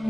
কেমন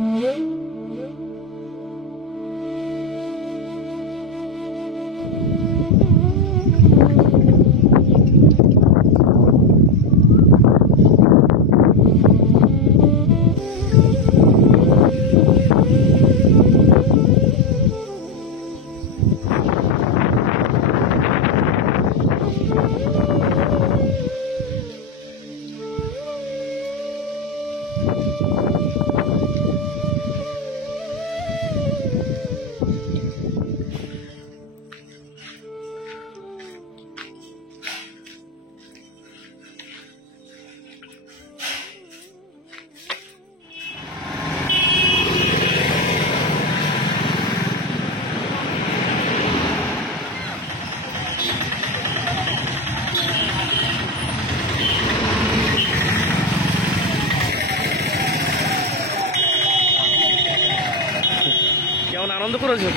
আনন্দ করেছো?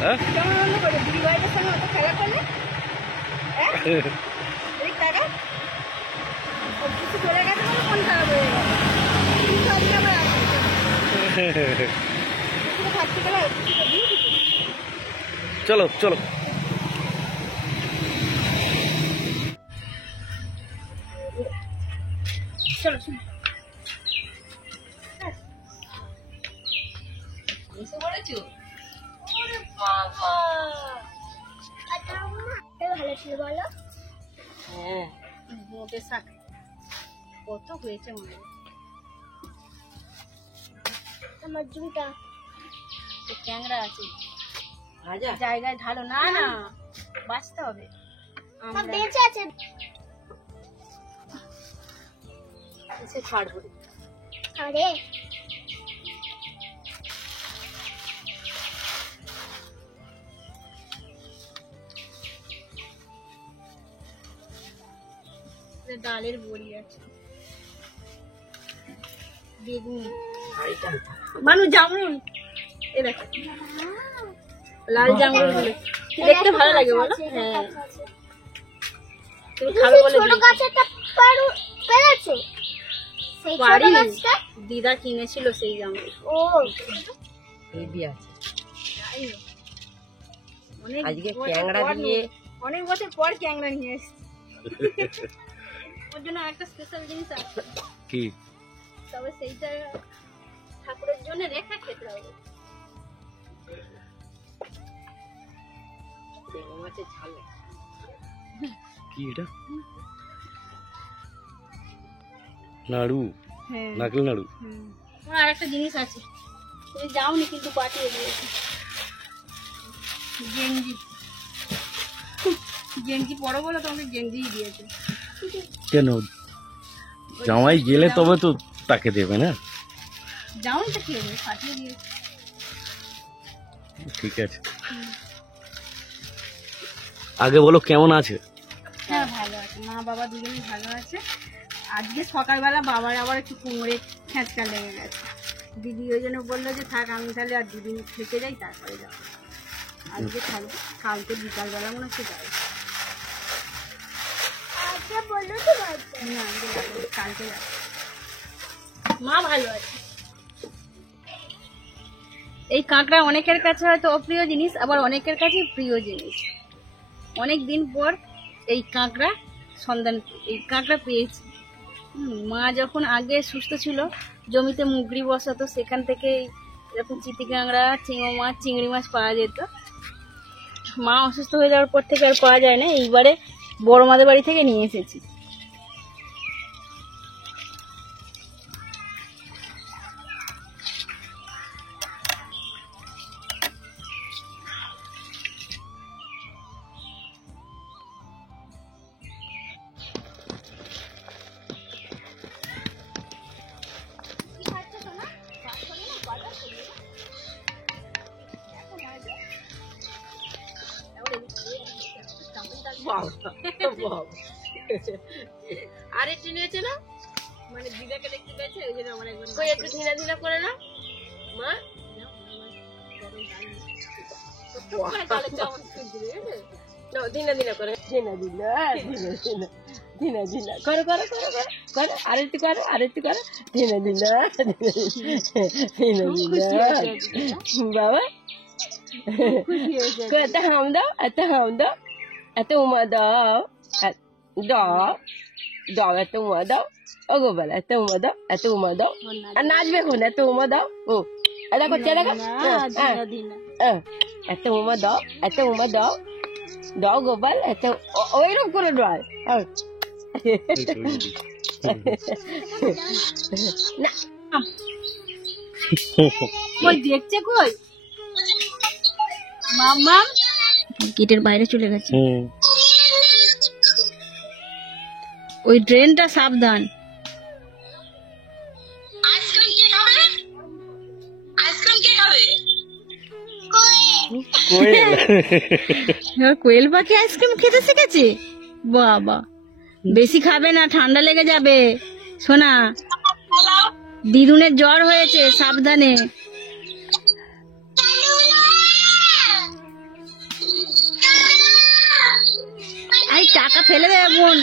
হ্যাঁ, কেমন আনন্দ করে দিদি ভাইদের সঙ্গে অত খেলা করলে? এই টাকা কিছু চলে গেছে বলে মন খারাপ হয়ে গেল। কিন্তু আজকে আবার থাকতে গেলে চলো চলো। চলো শুনো এসে পড়েছো? ওরে বাবা, ভালো ছিল বলো? হ্যাঁ, বোটের শাক কত হয়েছে মনে হয়। আমার জুটা ক্যাংরা আছে জায়গায় ঢালো না, না বাঁচতে হবে। সব বেঁচে আছে। এসে ছাড়বো। আরে ডালের বড়ি আছে, বেগুন, মানুষ জামরুল, এ দেখো লাল জামরুল গুলো দেখতে ভালো লাগে বলো? হ্যাঁ, তুমি খাবে বলে ছোট গাছটা পেরেছো? সেই ছোট পারিনি, গাছটা দিদা কিনেছিল সেই জামরুল। ও হেভি আছে। অনেক আজকে বছর ক্যাংড়া পর দিয়ে অনেক বছর পর ক্যাংড়া নিয়ে এসেছি। ওর জন্য একটা স্পেশাল জিনিস আছে, কি? তবে সেইটা ঠাকুরের জন্য রেখে খেতে হবে। বেগুন মাছের ঝাল। কি এটা? নাড়ু, হ্যাঁ, নারকেল নাড়ু। ওর আর একটা জিনিস আছে, তুমি যাওনি কিন্তু পাঠিয়ে দিয়েছি, গেঞ্জি। গেঞ্জি পরো বলে তোমাকে গেঞ্জিই দিয়েছে। কেন? জামাই গেলে তবে তো তাকে দেবে না? যাওনি তো কি হবে, পাঠিয়ে দিয়েছে। ঠিক আছে, আগে বলো কেমন আছে? হ্যাঁ ভালো আছে, মা বাবা দুজনেই ভালো আছে। আজকে সকালবেলা বাবার আবার একটু কোমরে খেঁচকা লেগে গেছে, দিদি ওই জন্য বললো যে থাক আমি তাহলে আর দুদিন থেকে যাই তারপরে যাবো। আজকে থাকবো, কালকে বিকালবেলা মনে হচ্ছে যাবো। আচ্ছা বললো তো বাচ্চা না কালকে যাবো। মা ভালো আছে। এই কাঁকড়া অনেকের কাছে হয়তো অপ্রিয় জিনিস, আবার অনেকের কাছে প্রিয় জিনিস। অনেক দিন পর এই কাঁকড়া এই কাঁকড়া পেয়েছি। মা যখন আগে সুস্থ ছিল জমিতে মুগরি বসাতো, সেখান থেকে এরকম চিতি কাঁকড়া, চিংড়ি মাছ, চিংড়ি মাছ পাওয়া যেত। মা অসুস্থ হয়ে যাওয়ার পর থেকে আর পাওয়া যায় না, এইবারে বড় মাদের বাড়ি থেকে নিয়ে এসেছি। আর একটু নিয়েছে না, মানে দিদাকে দেখতে পেয়েছে ওই জন্য আমার একবার একটু ঢিলা ঢিলা করে না মা। দিনা দিনা করে দিনা দিনা ধিনা ধিনা করো করো করো করো করো আরেকটু করো আরেকটু করো ধিনা ধিনা ধিনা ধিনা বাবা এত হাম দাও এত হাম দাও এত উমা দাও দাও দাও এত উমা দাও ও গোপাল এত উমা দাও এত উমা দাও আর নাচবে কোন এত উমা দাও ও এটা করছে দেখো এত উমা দাও এত উমা দাও দাও গোপাল এত ওইরকম করে নয় না কই দেখছে কই মাম্মা গেটের বাইরে চলে গেছে ওই ড্রেনটা সাবধান এবার কোয়েল পাখি আইসক্রিম খেতে শিখেছে বাবা বেশি খাবে না ঠান্ডা লেগে যাবে সোনা দিদুনের জ্বর হয়েছে সাবধানে এই টাকা ফেলে দেবে বোন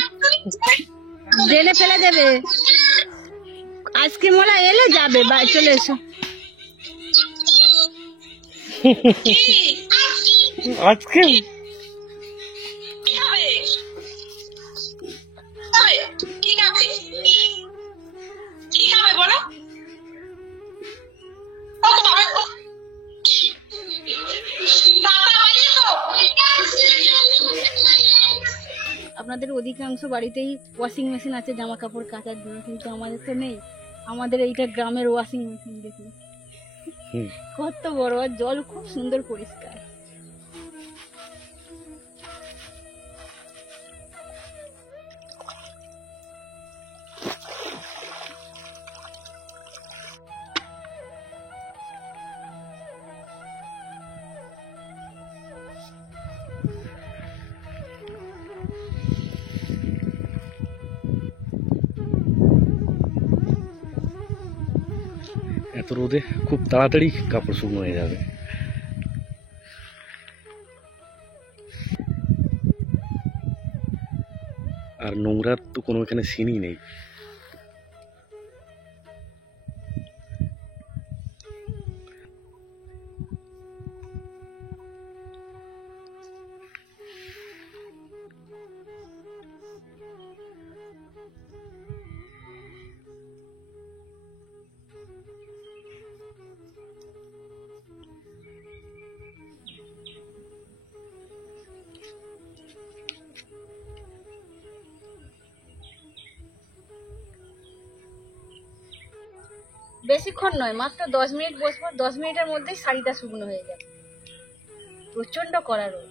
ড্রেনে ফেলে দেবে আইসক্রিম ওলা এলে যাবে চলে এসো আইসক্রিম আপনাদের অধিকাংশ বাড়িতেই ওয়াশিং মেশিন আছে জামা কাপড় কাচার জন্য কিন্তু আমাদের তো নেই আমাদের এইটা গ্রামের ওয়াশিং মেশিন দেখুন কত বড় আর জল খুব সুন্দর পরিষ্কার এত রোদে খুব তাড়াতাড়ি কাপড় শুকনো হয়ে যাবে আর নোংরার তো কোনো এখানে সিনই নেই বেশিক্ষণ নয় মাত্র 10 মিনিট বসবো 10 মিনিটের মধ্যেই শাড়িটা শুকনো হয়ে যাবে প্রচন্ড কড়া রোদ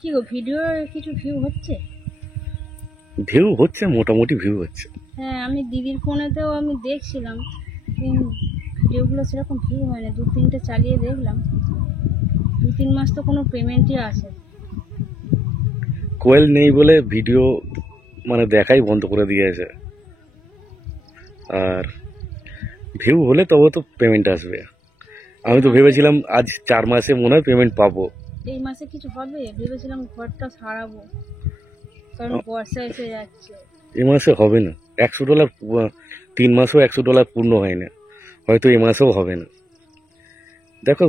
কি গো ভিডিও কিছু ভিউ হচ্ছে ভিউ হচ্ছে মোটামুটি ভিউ হচ্ছে হ্যাঁ আমি দিদির ফোনেতেও আমি দেখছিলাম ভিডিওগুলো সেরকম ভিউ হয় না 2-3টে চালিয়ে দেখলাম 2-3 মাস তো কোনো পেমেন্টই আসে কোয়েল নেই বলে ভিডিও মানে দেখাই বন্ধ করে দিয়েছে আর ভিউ হলে তবে তো পেমেন্ট আসবে আমি তো ভেবেছিলাম আজ 4 মাসে মনে হয় পেমেন্ট পাবো এই মাসে কিছু হবে ভেবেছিলাম ঘরটা সারাবো কারণ বর্ষা এসে যাচ্ছে এই মাসে হবে না $100 3 মাসও $100 পূর্ণ হয় না হয়তো এই মাসেও হবে না দেখো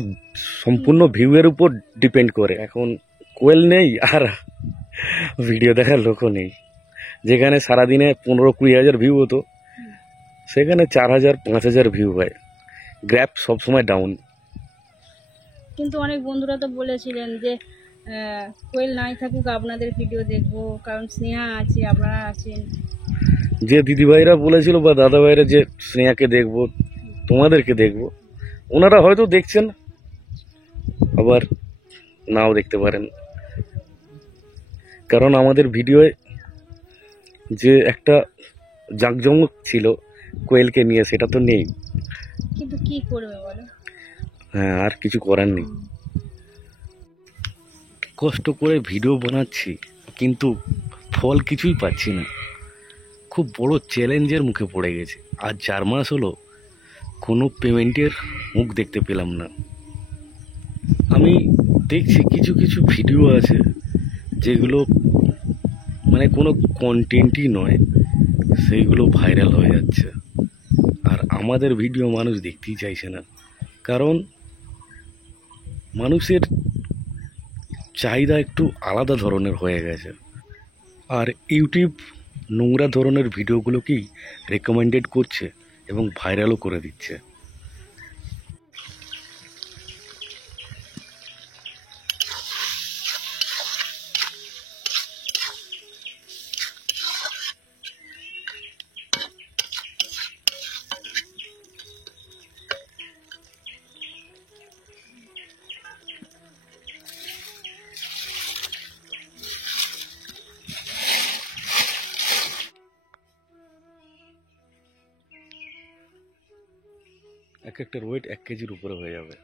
সম্পূর্ণ ভিউ এর উপর ডিপেন্ড করে এখন কোয়েল নেই আর ভিডিও দেখার লোকও নেই যেখানে সারাদিনে 15-20 হাজার ভিউ হতো সেখানে 4,000-5,000 ভিউ হয় গ্র্যাপ সবসময় ডাউন কিন্তু অনেক বন্ধুরা তো বলেছিলেন যে কোয়েল নাই থাকুক আপনাদের ভিডিও দেখবো কারণ স্নেহা আছে আপনারা আছেন যে দিদিভাইরা বলেছিল বা দাদা ভাইরা যে স্নেহাকে দেখবো তোমাদেরকে দেখবো ওনারা হয়তো দেখছেন আবার নাও দেখতে পারেন কারণ আমাদের ভিডিওয়ে যে একটা জাঁকজমক ছিল কোয়েলকে নিয়ে, সেটা তো নেই। কিন্তু কি করবে বলো? হ্যাঁ, আর কিছু করার নেই। কষ্ট করে ভিডিও বানাচ্ছি কিন্তু ফল কিছুই পাচ্ছি না। খুব বড় চ্যালেঞ্জের মুখে পড়ে গেছে। আর 4 মাস হলো কোনো পেমেন্টের মুখ দেখতে পেলাম না। আমি দেখছি কিছু কিছু ভিডিও আছে যেগুলো মানে কোনো কন্টেন্টই নয়, সেইগুলো ভাইরাল হয়ে যাচ্ছে। আর আমাদের ভিডিও মানুষ দেখতেই চাইছে না, কারণ মানুষের চাহিদা একটু আলাদা ধরনের হয়ে গেছে। আর ইউটিউব নোংরা ধরনের ভিডিওগুলোকেই রেকমেন্ডেড করছে এবং ভাইরালও করে দিচ্ছে। এক একটার ওয়েট 1 কেজির উপরে হয়ে যাবে।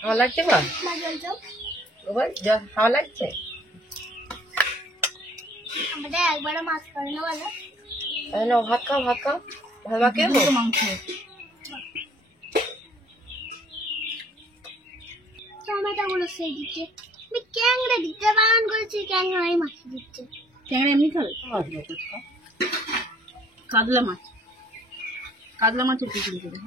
হাওয়া লাগছে বা মা জল যাও। বাবা হাওয়া লাগছে? আমাদের একবারও মাছ করে না বলো। না, ভাত খাও ভাত খাও, ভাত মা খেয়ে টমেটোগুলো সেই দিচ্ছে, আমি ক্যাংড়া দিতে বারণ করেছি, ক্যাংড়াই মাছ দিচ্ছে। ট্যাংরা এমনি খাবে? কাতলা মাছ, কাতলা মাছের পিছনে করে